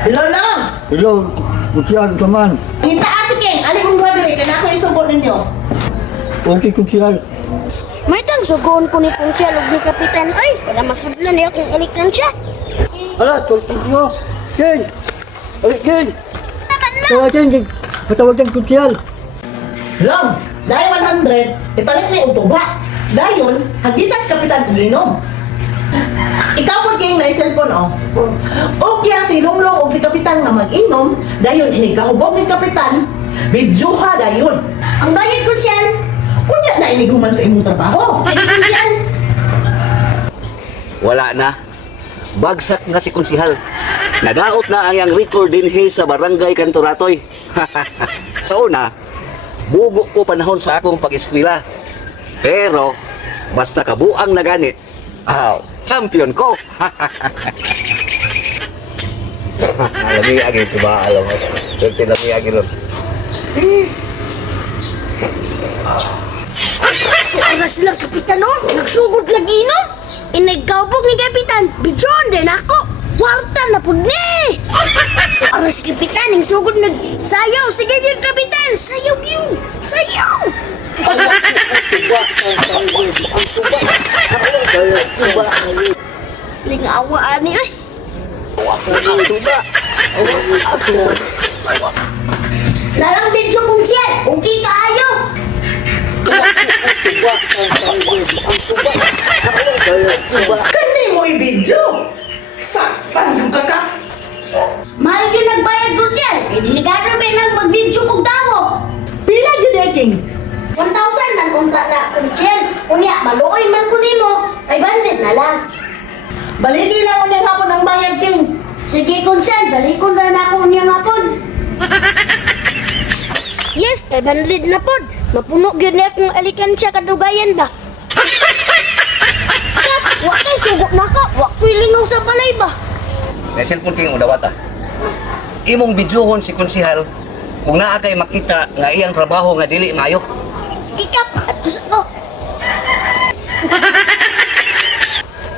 Hello lang! Hello, kutsyan, kaman. Ang itaas si King, alin kong mga dili, kaya ako isugot ninyo. Okay, kutsyan. May tang sugon ko ni Punsyal ug ni Kapitan ay para masudlan niya kung alikan siya. Ala, tulpig mo. King! Ay, King! Naman na. Tawagan, King. Patawagan, kutsyan. Lang, dahil 100, ipalit na yung tuba. Dayon, hagitas kapitan kong inom. Ikaw po King na cellphone oh. Okay si Lunglong o si kapitan nga mag-inom, dayon inigahubog ni kapitan, bidyuha dayon. Ang bayad ko siyan. Kunya na iniguman sa imong trabaho. Sige ko siyan. Wala na. Bagsak na si konsihal. Nadaot na ang yang record din sa barangay Kantoratoy. Sa una, bugo ko panahon sa akong pag-eskwela. Pero, basta kabuang na gani, champion ko. Lami agin, diba? Alam mo, lami agin lang. Oras lang Kapitan no. Nagsugod lagi no. Inigkawbog ni Kapitan. Bidyon din ako. Warta na pud ni. Oras si Kapitan ning sugod sayaw. Sige yun Kapitan. Sayaw yun. Sayaw. Lingawa ani ay. Nalang bidyo kung siya. Okay kaayo. Kani mo i-video. Sakpan yung kaka. Mahal yun nagbayad ko siya. Eh, delikado ba nang mag-video kong tao? Pila yun eh, King? 1,000 man unta na kung siya. Unya, maluoy man ko nimo. 500 na lang. Baligi lang unyang hapon ang bayad, King. Sige kung siya, balikon na ako niya nga pod. Yes, 500 na pod. Mapuno gyud na akong alikan siya kadugayan ba? Kap, wa kay sugot na ka. Wa ko'y lingaw sa balay ba? May cellphone king udawata. Imong bidyuhon si konsihal kung naa kay makita nga iyang trabaho nga dili maayo. Ikap, at tus ko.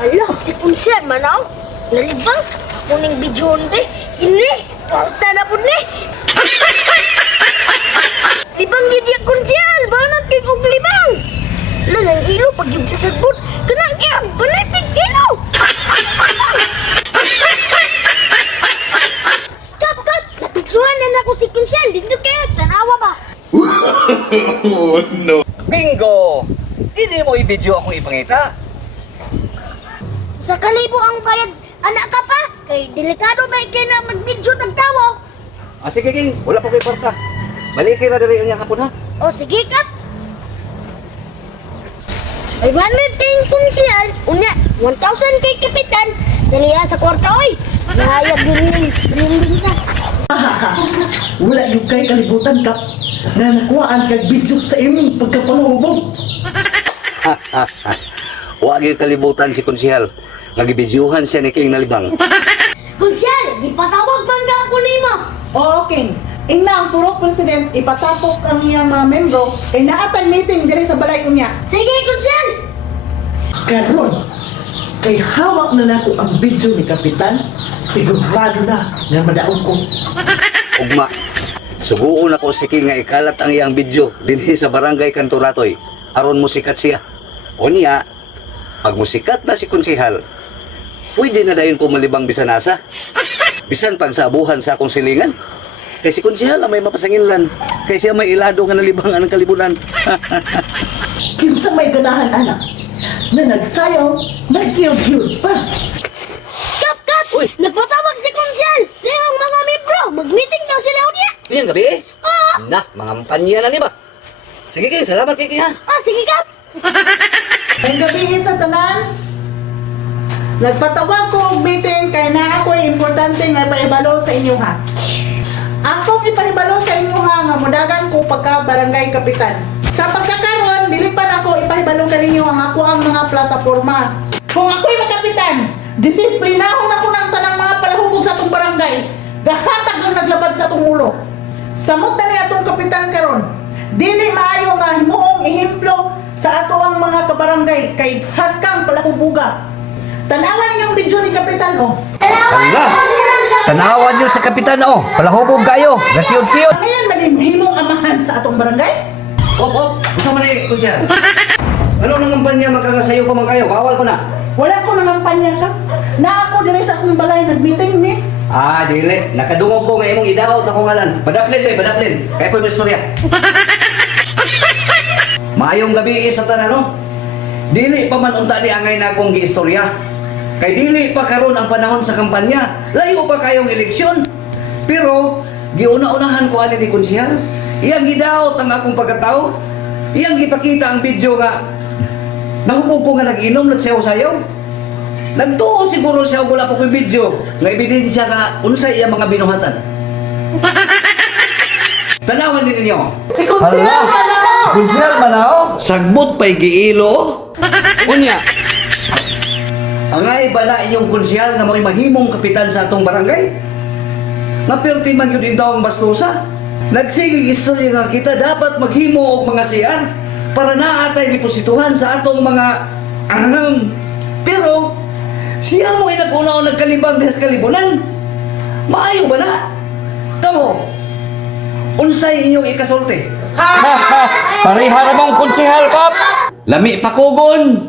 Ala, si Punsyal manaw. Lalibang, kuning bidyon be. Ini, warta na po ni. Libang yun yung Punsyal, banat kay kong libang. Lalang ilo pag yung sasagbot. Kanang iyang, balitig ilo. Kap, napitsuhan na ako si Punsyal. Dito kayo, tanawa ba? Bingo! Hindi mo i-video akong ipangita. Sa kalibo ang bayad, anak ka pa. Kay delikado ba kayo na mag-video ng tawo? Sige king, wala pa kay parta. Balikin na dali niya kapon ha. O sige kap. Ay 100 kayong Punsyal. Unya, 1,000 kay Kapitan. Daliya sa kwarto oy. Nahayag yun yung brimbing na. Wala yung kay kalibutan, Kap. Na nakuhaan kag video sa imong pagkapalubog. Huwag yung kalibutan si konsihal. Nagibidyuhan siya ni King Nalibang. Punsyal, gipatawag man ka ako nimo. Oo, King. Ingna ang turok president, ipatapok ang iyang mga membro kay naatay meeting diri sa balay unya. Sige, Punsyal. Karon, kay hawak na nato ang video ni Kapitan, sigurado na madaog ko. Ugma, suguon ako si King nga ikalat ang iyang video dinhi sa barangay Kantoratoy. Aron musikat siya. O niya, pag musikat na si konsihal, pwede na dayon ko malibang bisan asa. Bisan pagsabuhan sa akong silingan. Kay si konsihal ang may mapasanginlan. Kay siya may ilado nga nalibang ang kalibunan. Kinsa may ganahan anak na nagsayaw, nagkiyod-kiyod pa. Kap. Uy! Nagpatawag si Punsyal. Sa iyong mga membro. Mag-meeting daw sila unya. Iyan gabi eh. Na, mga panya na ni ba? Sige King, salamat kay King ha. Sige, Kap. Ang gabi sa tanan, nagpatawag ko og meeting kay naa ako'y importante nga paibalo sa inyo ha. Akong ipahibalo sa inyo ha nga mudagan ko pagka barangay kapitan. Sa pagkakaroon, dili pa na ako ipahibalo kaninyo ang ako ang mga plataporma. Kung ako'y magkapitan, disiplinahon ako ng tanang mga palahubog sa atong barangay. Gahatag ang naglabad sa atong ulo. Samot na ni atong kapitan karon. Dili maayo nga himuong ehemplo sa ato ang mga kabarangay kay haskang palahubuga. Tanawan ninyong video ni Kapitan oh. Tanawan! Tanawan nyo sa kapitan, oh. Palahubog kayo. Gatiyot-kiyot. Ngayon, himong amahan sa atong barangay? Op. Gusto mo na eh, kunsihal. Ano nang kampanya magkakasayo pa man kayo? Bawal ko na. Wala ko nangampanya ka. Na ako dire sa akong balay, nag-meeting ni. Ah, dili. Nakadungog ko nga imong idaot na kong ngalan. Badaplin, be, badaplin. Kaya ko'y may istorya. Maayong gabi sa tanan, no? Dili pa man unta ni angay na akong giistorya. Kay dili pa karon ang panahon sa kampanya. Layo pa kayong eleksyon. Pero, giuna-unahan ko ani ni konsihal. Iyang gidaot ang akong pagkatao. Iyang gipakita ang video nga nahubog ko nga nag-inom, nagsayaw-sayaw. Nagtuo siguro siya wala po ko'y video nga ebidensya nga unsay iyang mga binuhatan. Tanawan din ninyo. Si Kunsihal Manao! Kunsihal Manao? Sagbot pa'y giilo. Unya. Ang ba na inyong konsihal nga mo'y mahimong kapitan sa atong barangay? Napirti man yun daw ang bastusa. Nagsigig istorya nga kita dapat maghimo og mga CR para naatay deposituhan sa atong mga pero siya mo ay nag-una o nagkalibang des kalibunan. Maayo ba na? Tamo, unsay inyong ikasulti? Pareha namang kunsihal kap. Lami pakugon!